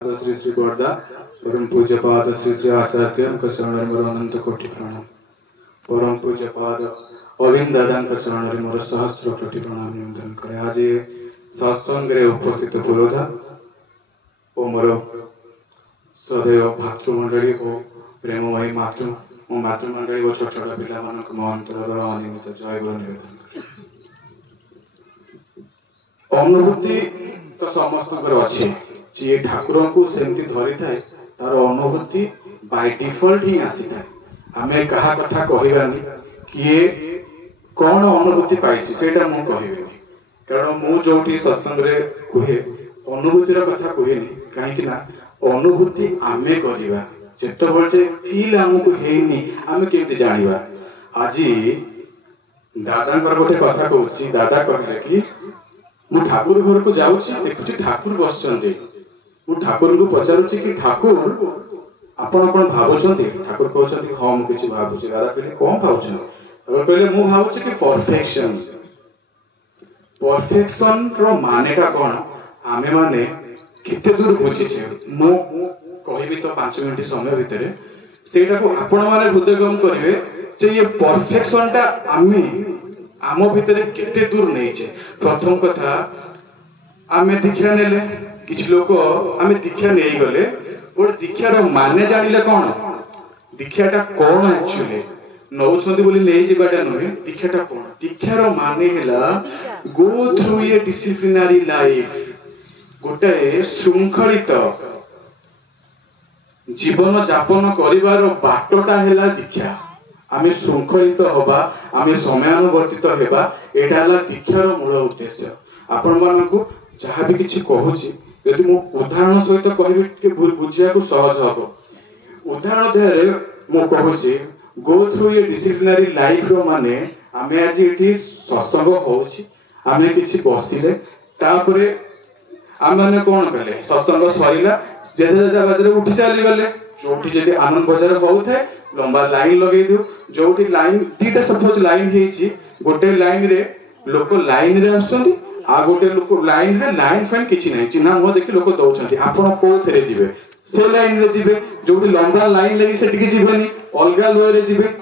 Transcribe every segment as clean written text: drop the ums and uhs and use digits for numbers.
श्री श्री गोरदा परम पूज्य पाद श्री श्री आचार्य चरण मोर अनंत कोटि प्रणाम। परम पूज्य पाद अविंद दादा चरण मोर सहस्र कोटि प्रणाम निवेदन करे। आज सत्संग उपस्थित पुरोधा ओ मोर श्रद्धेय भातृमंडली और प्रेममयी मातृमंडली और छोट छोट पिला मो अंतर अनियमित जय गुरु निवेदन करे। अनुभूति तो समस्त अच्छे जी ठाकुर को सेमती धरी थाए तार अनुभूति बाय डिफॉल्ट ही आसी थाए। आमे कहा कथा कहबानी किए कौन अनुभूति पाइछि सेटा मु कहबेनी, कारण मु जोटी सत्संग रे कहे अनुभूतिर कथा कहेनी काहे ना अनुभूति आमे करिवा जेतो बळे फील हमकु हेनी आमे केमति जानिबा। आज दादांकर गोटे कथा कहूछि। दादा कहले कि मु ठाकुर घर को जाउछि देखुछि ठाकुर बसचंती। मु ठाकुर को पचारुछि कि ठाकुर आपण कोन भाबुछंती? ठाकुर कहउछंती हां मु किछि भाबुछि। दादा कहले कोन भाबुछन? ठाकुर कहले मु भाबुछि कि परफेक्शन। परफेक्शन रो मानेटा कोन आमे माने केते दूर बुझिछे मु कहबी तो 5 मिनिट समय भितरे सेटा को आपण माने हृदयगम करिवे जे ये परफेक्शन टा आमे आम भितर केते दूर नहीं छे। प्रथम कथा आमे दीक्षा नेले किछ लोक आमे दीक्षा नै गले और दीक्षार माने जानिले कोन दीक्षाटा कोन एक्चुअली नौछंती बोली नै जिबाटा नहे। दीक्षाटा कोन? दीक्षार माने हैला गो थ्रू ए डिसिप्लिनरी लाइफ, गोटे शृंखलित जीवन यापन करिवार बाटटा हैला दीक्षा। आमे शृंखलित होबा, आमे समयानुवर्तित हेबा, एटा हला दीक्षार मूल उद्देश्य। आपण मानकु जहा भी किछि कहूछि यदि मो उदाहरण सहित कहबी के बुझिया को सहज हबो। उदाहरण देहरे मो कहूछि go through a disciplinary life रो माने आमे आज एठी सत्संग होउछि, आमे किछि बसिले तापरे आमे कोन कले सत्संग सरिला जेते बाजरे उठी चली गले जोठी जदि आनंद बजार होउथे लंबा लाइन लगे दियो। जोठी लाइन दीटा सपोज लाइन हेछि गोटे लाइन रे लोक लाइन रे आछंती आ गोटे लोक लाइन रे लाइन फैन किछि नै चिन्हा मो देखि लोक दउछंती। आपण कोथरे जिवे से लाइन रे जिवे जोठी लंबा लाइन लगी सेटिके जिवेनी अलगा लोय रे जिवे।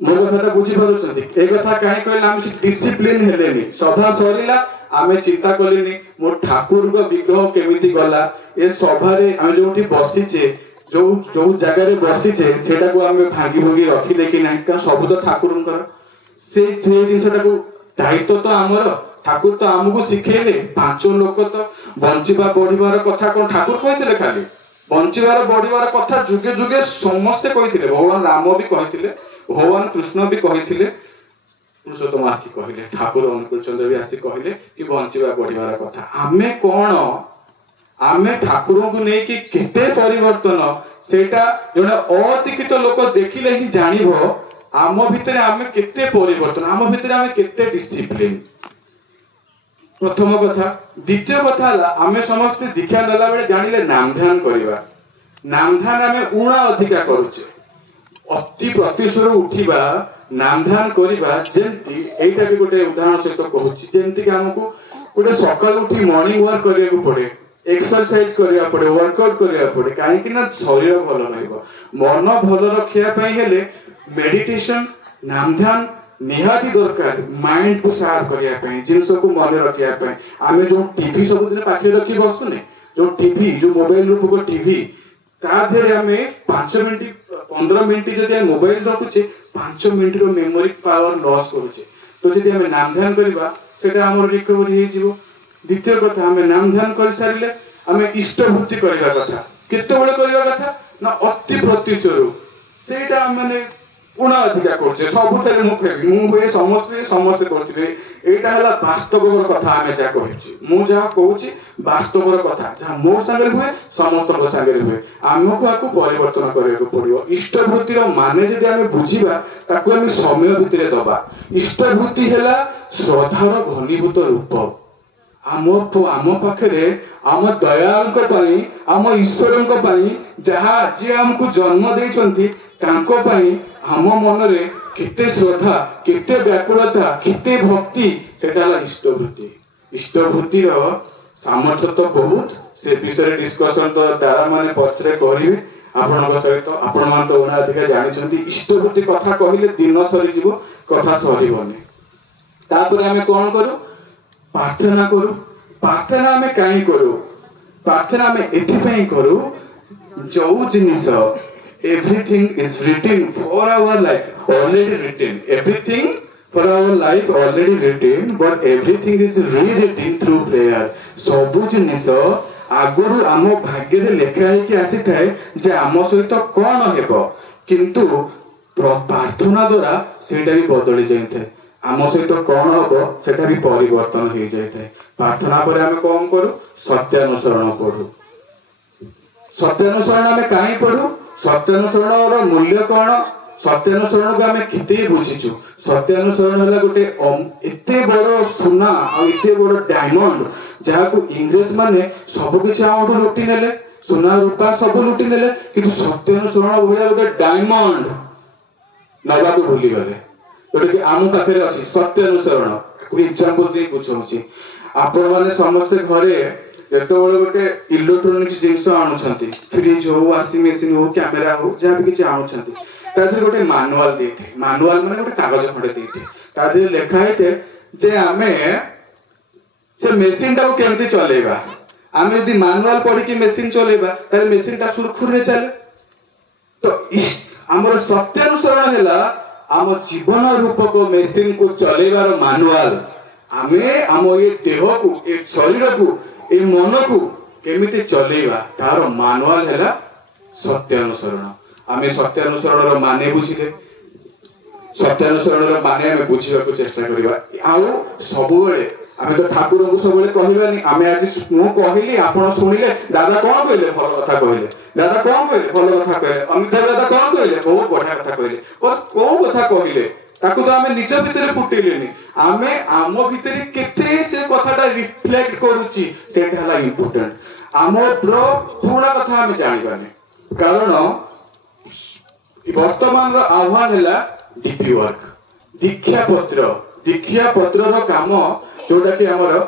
मो कथाटा बुझी पारुछंती ए कथा काहे कहला हम डिसिप्लिन हेलेनी सभा सरिला आमे चिंता कलिनी मो ठाकुर को विग्रह केमिति गला ए सभा रे हम जोठी बसिचे जो जो जगह रे बसिचे सेटा को आमे भांगी भांगी रखिले कि नाही का सब तो ठाकुरंकर से जिंसटा को दायित्व तो हमर ठाकुर तो हमकु सिखेले। 5 लोक तो बंचिबा बढ़िबार कथा कोन ठाकुर कहिथिले खाली बंचिबार बढ़िबार कथा जुगे जुगे समस्त कहिथिले। भगवान राम भी कहिथिले, भगवान कृष्ण भी कहिथिले, पुरुषोत्तम आसी कहिले, ठाकुर अनुकूल चंद्र भी आसी कहिले कि बंचिबा बढ़िबार कथा। आमे कोन आमे ठाकुर को नहीं कि केते परिवर्तन सेटा जने अतिकित लोक देखिले ही जानिबो आम भितरे आमे केते परिवर्तन, आम भितरे आमे केते डिसिप्लिन। प्रथम कथा। द्वितीय कथा हला आमे समस्त दीक्षा नेला बेले जानिले नाम ध्यान करिवा। नाम ध्यान आमे उणा अधिका करूचे अति प्रतिशोर उठिबा नाम ध्यान करिबा जेंती एटा भी गोटे उदाहरण सहित कहूची जेंती कि हमकु गोटे सकाळ उठी मॉर्निंग वॉक करिया को पड़े, एक्सरसाइज करिया पड़े, वर्कआउट करिया पड़े काहे कि ना शरीर भलो रहइबो। मन भलो रखिया पई हेले मेडिटेशन नाम ध्यान निहाती दरकार। माइंड को शार्प करिया पई जिंस को मन रखिया पई आमे जो टीवी सब दिन पाखे रखी बसुने जो टीवी जो मोबाइल रूप को टीवी ता धरे हमें 5 मिनिट 15 मिनिट जदि हम मोबाइल रखुचे 5 मिनिट रो मेमोरी पावर लॉस करूचे। तो जदि हम नाम ध्यान करबा सेटा हमर रिकवरी हे जीवो। द्वितीय कथा हमें नाम ध्यान कर सारिले हमें इष्टभूति करबा कथा केते बळे करबा कथा ना अति प्रतिशोर सेटा माने पुना अधिका करछे सब थरे मु कहबी मु होए समस्त करथिबे। एटा हला वास्तवकर कथा हमें जा कहछि मु जा कहछि वास्तवकर कथा जा मो संगे होए समस्त को संगे होए हमको आको परिवर्तन करियो पड़ियो। इष्टभूति रो माने जदि हमें बुझिबा ताको हम समय भितरे दबा। इष्टभूति हला श्रद्धार घनीभूत रूप। आम पाखरे आम दयाल आम ईश्वर जहा जी हमको जन्म देइछंती तांको पई हम मन रे केते श्रद्धा केते व्याकुलता केते भक्ति सेटा इष्टभूति। इष्टभूति रो सामर्थ्य तो बहुत से विषय डिस्कशन तो दादा माने पछरे करिवे आपनक सहित आपण मान तो उना अधिक जानिछंती इष्टभूति कथा कहिले दिन सरी जीव कथा सरीबनी तापर हमें कोन करू प्रार्थना करू प्रार्थना हमें काई करू प्रार्थना हमें एथि पई करू जो जिनिस everything is written for our life already written everything for our life already written but everything is rewritten through prayer सबु जिनिस आगुरु आम भाग्य रे लेखा है कि आसी थाए जे आम सहित कोन हेबो किंतु प्रार्थना द्वारा सेटा भी बदली जाय थाए आम सहित कोन हबो सेटा भी परिवर्तन हो जाय थाए प्रार्थना पर हम कोन करू सत्यानुसरण पढू सत्यानुसरण हमें काई पढू सत्यानुसरण मूल्य कौन सत्यानुसरण को आम केते बुझीचु सत्यानुसरण है गोटे एते बड़ सुना और एते बड़ डायमंड जहाँ को इंग्रेज माने सब किसी आमठू लुटि नेले सुना रूपा सब लुटि नेले किंतु सत्यानुसरण भलिया गोटे डायमंड नवा को भूली गले जोटा कि आम पाखे अच्छी सत्यानुसरण एग्जांपल दे बुझाऊँ आपण मैंने समस्ते घरे जेतो गोटे इलेक्ट्रोनिक्स जिनिस आणुछंती फ्रिज हो वाशिंग मशीन हो कैमेरा हो जहाँ भी किसी आणुछंती तादे गोटे मैनुअल देते मैनुअल माने गोटे कागज खंडे देते तादे लिखा है जे आमे से मशीन टा को केमती चलेबा आमे यदि मैनुअल पढ़ी कि मशीन चलेबा ताले मशीन टा सुरखुर रे चले तो हमर सत्यानुसरण हैला आम जीवन रूपक मशीन को चलेबार मैनुअल आमे आम ये देह को ए शरीर को ए मन को केमिति चलेबा तार मैनुअल हैला सत्यानुसरण आमे सत्यानुसरण रो माने बुझिले सत्यानुसरण रो माने आमे बुझिबा को चेष्टा करिबा आउ सबुबेले आमे तो ठाकुर को सबुबेले कहिबानी आमे आज मु कहिली आपण सुनिले दादा कोन कहले भल कथा कहले दादा कोन कहले भल कथा कहले अमित दादा कोन कहले बहुत बढ़िया कथा कहले पर कोन कथा कहले ताकू तो आमे निज भितरे फुटेलेनी आमे आम भितरे केते से कथाटा रिफ्लेक्ट करूची सेटा हला इंपोर्टेंट आम प्रो पूर्ण कथा आमे जानिबानी कारण वर्तमान रो आह्वान हैला डीपी वर्क दीक्षा पत्र रो काम जोटा कि हमर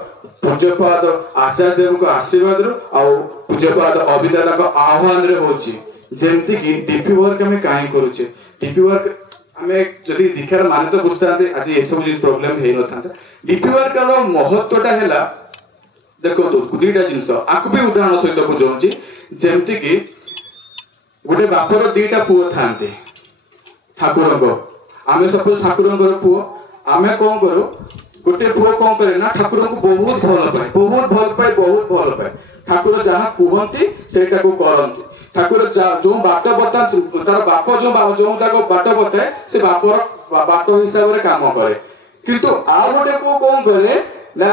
पूज्यपाद आचार्य देव को आशीर्वाद रो आ पूज्यपाद अभिदाता को आह्वान रे होची जेंति कि डीपी वर्क हमें काहे करूचे डीपी वर्क हमें जदि दीक्षार मान तो बुझताते आज ए सब प्रॉब्लम हे नथांता डीपी वर्क रो महत्वटा हैला देखो तो दुईटा जिंस आकु भी उदाहरण सहित बुझाउची जेंति कि गोटे बापर दीटा पुओ थांते ठाकुर को आमे सपोज ठाकुर पुओ आमे कौन करो गोटे पुओ कौन करे ना ठाकुर को बहुत भल पाए ठाकुर जहाँ कहती सेटा को करती ठाकुर जो बाट बता तार बाप जो बाट बताए से बापर बाट हिसाब से काम करे किंतु आ गोटे पुओ कौन करे ना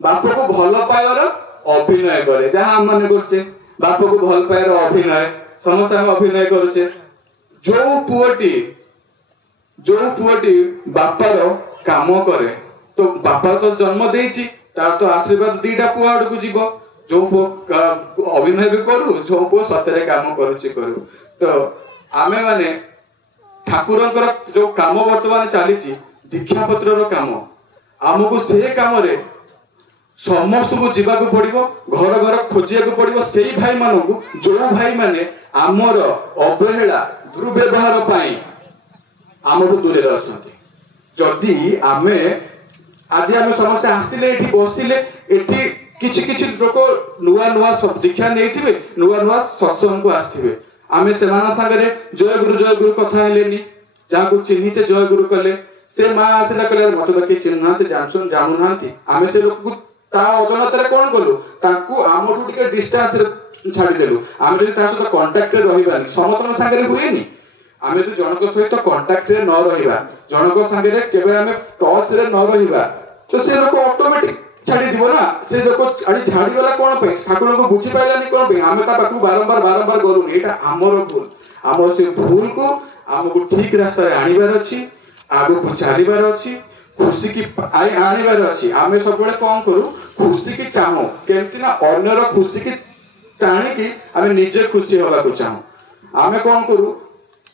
बाप को भल पाइबार अभिनय करे जहाँ आम मैंने करछे बाप को भल पाइबार अभिनय समस्त हम अभिनय करुचे जो पुअटी बापार काम करे तो बापा तो जन्म देइछि तार तो आशीर्वाद दीटा पुआ आड़ को जीव जो पुओ अभिनय भी करू जो पुओ सतरे काम करुचे करू तो आमे माने ठाकुरंकर जो काम वर्तमान चलीछि दीक्षा पत्र रो काम आमको से काम रे समस्त को जीवा को पड़िबो घर घर खोजिया को पड़िबो सेही भाई मानकु जो भाई माने आमर अवहेला दुर्व्यवहार पाई आमठू दूरे अछंती जदि आमे आज आमे समस्त आस्तिले एठी बसिले एठी किछि किछि लोक नुवा नुवा सब दीक्षा नेइथिबे नुवा सत्संग को आस्थिबे आमे सेमाना संगरे जय गुरु कथा हेलेनी जाको चिन्हिचे जय गुरु कले से मां आसिला कले मते बाकी चिन्हनाते जानछन जानू नांती आमे से लोक को ता अजनतरे कोन कलु ताकू आमठू टिके डिस्टेंस रे छाडी देलु आमे जदि ता सहित कांटेक्ट रे रहिबानी समतन संगरे हुएनी आमे तो जनक सहित कांटेक्ट रे न रहिबा जनक संगरे केबे आमे टच रे न रहिबा तो से लोक ऑटोमेटिक छाडी दिबो ना से लोक आडी छाडी गला कोन पे ठाकुर को बुझी पाइलानी कोन पे आमे ता पाकू बारंबार गलुनी एटा हमर भूल हमर से भूल को हमको ठीक रास्ता रे आनिबार अछि आगो को चलीबार अछि खुशी की आनिबार अछि आमे सब बळे कोन करू खुशी की चाहो केमति ना अन्यर खुशी की टाणी की आमे निजे खुशी होला को चाहो आमे कोन करू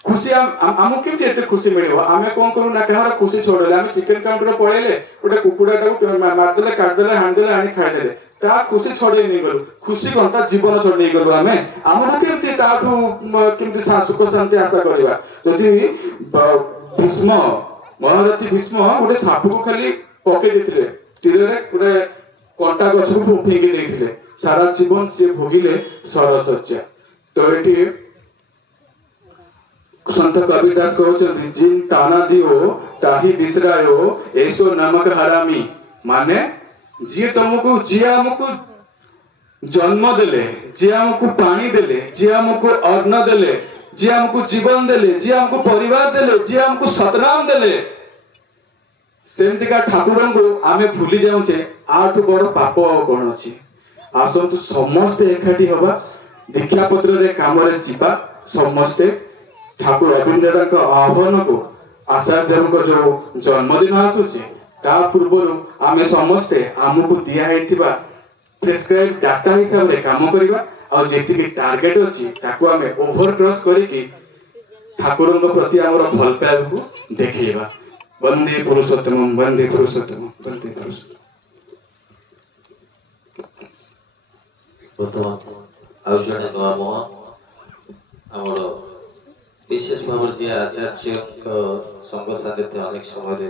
खुशी हमको केमति एते खुशी मिलिबो आमे कोन करू ना कहार खुशी छोड़ले आमे चिकन काउंटर पळेले ओटे कुकुडाटा को मार देले काट देले हांड देले आनी खाइ देले ତା ଖୁସି ଛଡେଇ ନେଇଗଲୁ। ଖୁସି କଣ, ତା ଜୀବନ ଛଡେଇ ନେଇଗଲୁ। ଆମେ ଆମକୁ କେମିତି ତାଠୁ କେମିତି ସୁଖ ଶାନ୍ତି ଆଶା କରିବା? ଯଦି ଭୀଷ୍ମ ମହାରଥୀ ଭୀଷ୍ମ ଗୋଟେ ସାପକୁ ଖାଲି ପକେଇ ଦେଇଥିଲେ ତୀରରେ, ଗୋଟେ କଣ୍ଟା ଗଛକୁ ଫିଙ୍ଗି ଦେଇଥିଲେ, ସାରା ଜୀବନ ସିଏ ଭୋଗିଲେ ସରଶଯ୍ୟା। ତ ଏଠି संत कबीरदास कहते जिन ताना दियो ताही बिसरायो ऐसो नमक हरामी। माने जी तुमको जी हमको जन्म देले, जी हमको पानी देले, जी हमको अन्न देले, जी हमको जीवन देले, जी हमको परिवार देले, जी हमको सतनाम देले, सेमतिका ठाकुरन को आमे भूली जाउछे। आठु बड़ पाप कोन अछि? आसंतु समस्ते एकाठी होबा, दीक्षा पत्र रे काम रे जीवा समस्ते। ठाकुर रविन्द्र आह्वान को आचार्य देव को जो जन्मदिन आसुचे ता पूर्व आमे समस्ते आमको दिया हेतिबा प्रेस्क्राइब डाटा हिसाब रे काम करिबा और जेति के टारगेट अछि ताको आमे ओवर क्रॉस करी कि ठाकुरन को प्रति हमर भल पाइब को देखैबा। वंदे पुरुषोत्तम, वंदे पुरुषोत्तम, वंदे पुरुषोत्तम। प्रथम आयोजन नवा हमर विशेष भाव आचार्य संघ सानिध्य अनेक समय